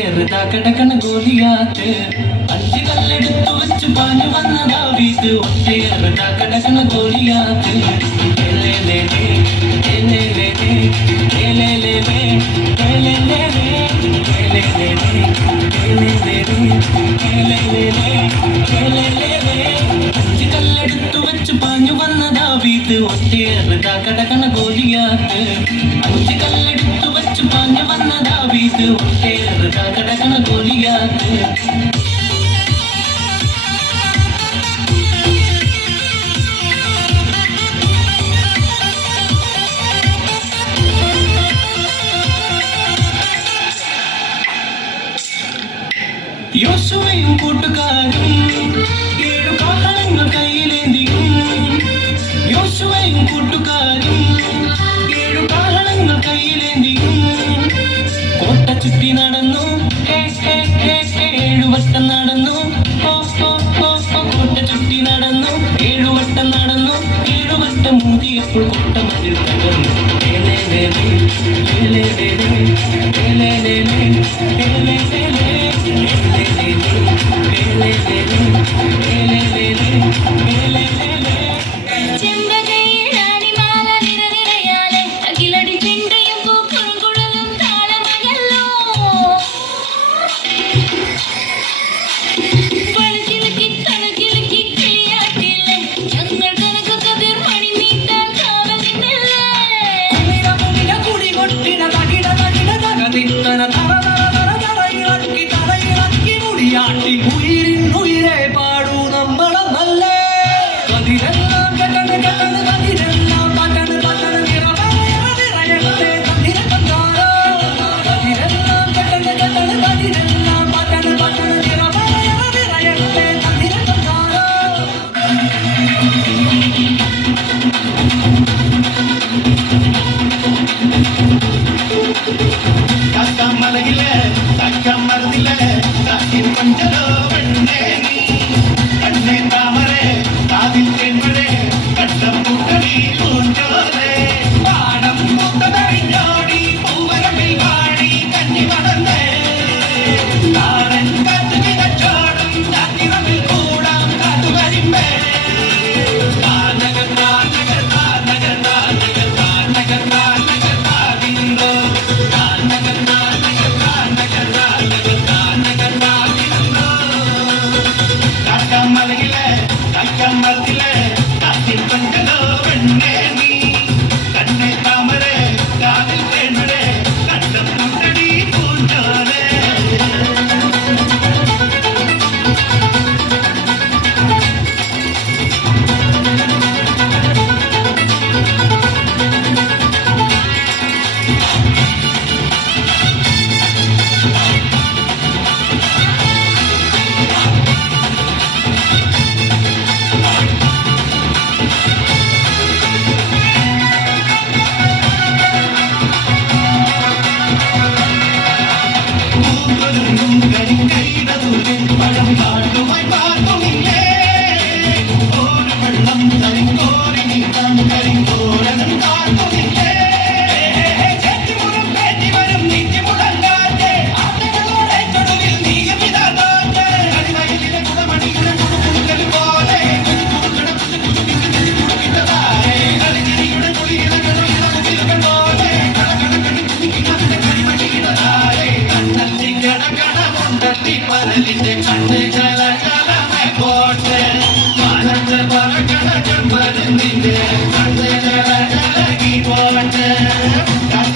ഒറ്റയേറുതാ കിടക്കണ ഗോലിയാത്ത് അഞ്ച് കല്ലെടുത്തു വെച്ച് പാഞ്ഞു വന്ന ദാവീദ് ഒറ്റയേറുതാ കിടക്കണ ഗോലിയാത്ത് കല്ലെടുത്തു വെച്ച് പാഞ്ഞു വന്ന ദാവീദ് ഒറ്റയേറുതാ കിടക്കണ ഗോലിയാത്ത് അഞ്ച് കല്ലെടുത്തു വെച്ച് പാഞ്ഞു വന്ന ദാവീദ് ഒറ്റയേറുതാ കിടക്കണ ഗോലിയാത്ത് യോശുവയും കൂട്ടുകാരും ഏഴു കാഹളങ്ങൾ കയ്യിലേന്തിയും യോശുവയും കൂട്ടുകാരും ഏഴു കാഹളങ്ങൾ കയ്യിലേന്തിയും കോട്ട ചുറ്റി നടന്നു ഏഴുവട്ടം നടന്നു കോട്ട ചുറ്റി നടന്നു ഏഴുവട്ടം നടന്നു ഏഴുവട്ടം മൂതിയപ്പോൾ കോട്ടമതിൽ തകർന്നു ഉയിരെ പാടൂ നമ്മളല്ലേ കതിരെല്ലാം കതിരെല്ലാം പട്ടണ് നിറയട്ടെ കതിരെ കണ്ടാരോ കതിരെല്ലാം കതിരെല്ലാം പട്ടണ് നിറയട്ടെ കതിരെ കണ്ടാരോ കമ്മലകിലെ കമ്മറത്തിലെ പഞ്ചലോ പെണ്ണേ നീ കണ്ണേ താമരേ കാതിൽ തെൻമഴേ കട്ടം പൂക്കടി പൂഞ്ചോലേ പാടം പൂത്തതറിഞ്ഞോടി പൂവരമിൽ വാടി കഞ്ഞി മടന്നേ താരൻ കാത്തു കിതച്ചോടും ചാത്തിറമിൽ കൂടാം കാത്തു കരിമ്പേ കമ്മറത്തിലെ കാറ്റിൽ പഞ്ചലോ പെണ്ണേ നീ കണ്ണേ താമരേ കാതിൽ തേൻമഴേ കട്ടം പൂക്കടി പൂഞ്ചോലേ പരലിന്റെ കണ്ണ് കലകലമേ പോട്ടെ മനസ്സ് പറക്കണ ചെമ്പരന്നിന്റെ കണ്ണ് കലകലകി പോട്ടെ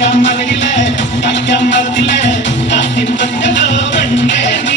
കമ്മലയിലെ കമ്മത്തിലെ കാറ്റിൻ പഞ്ചലോ പെണ്ണേ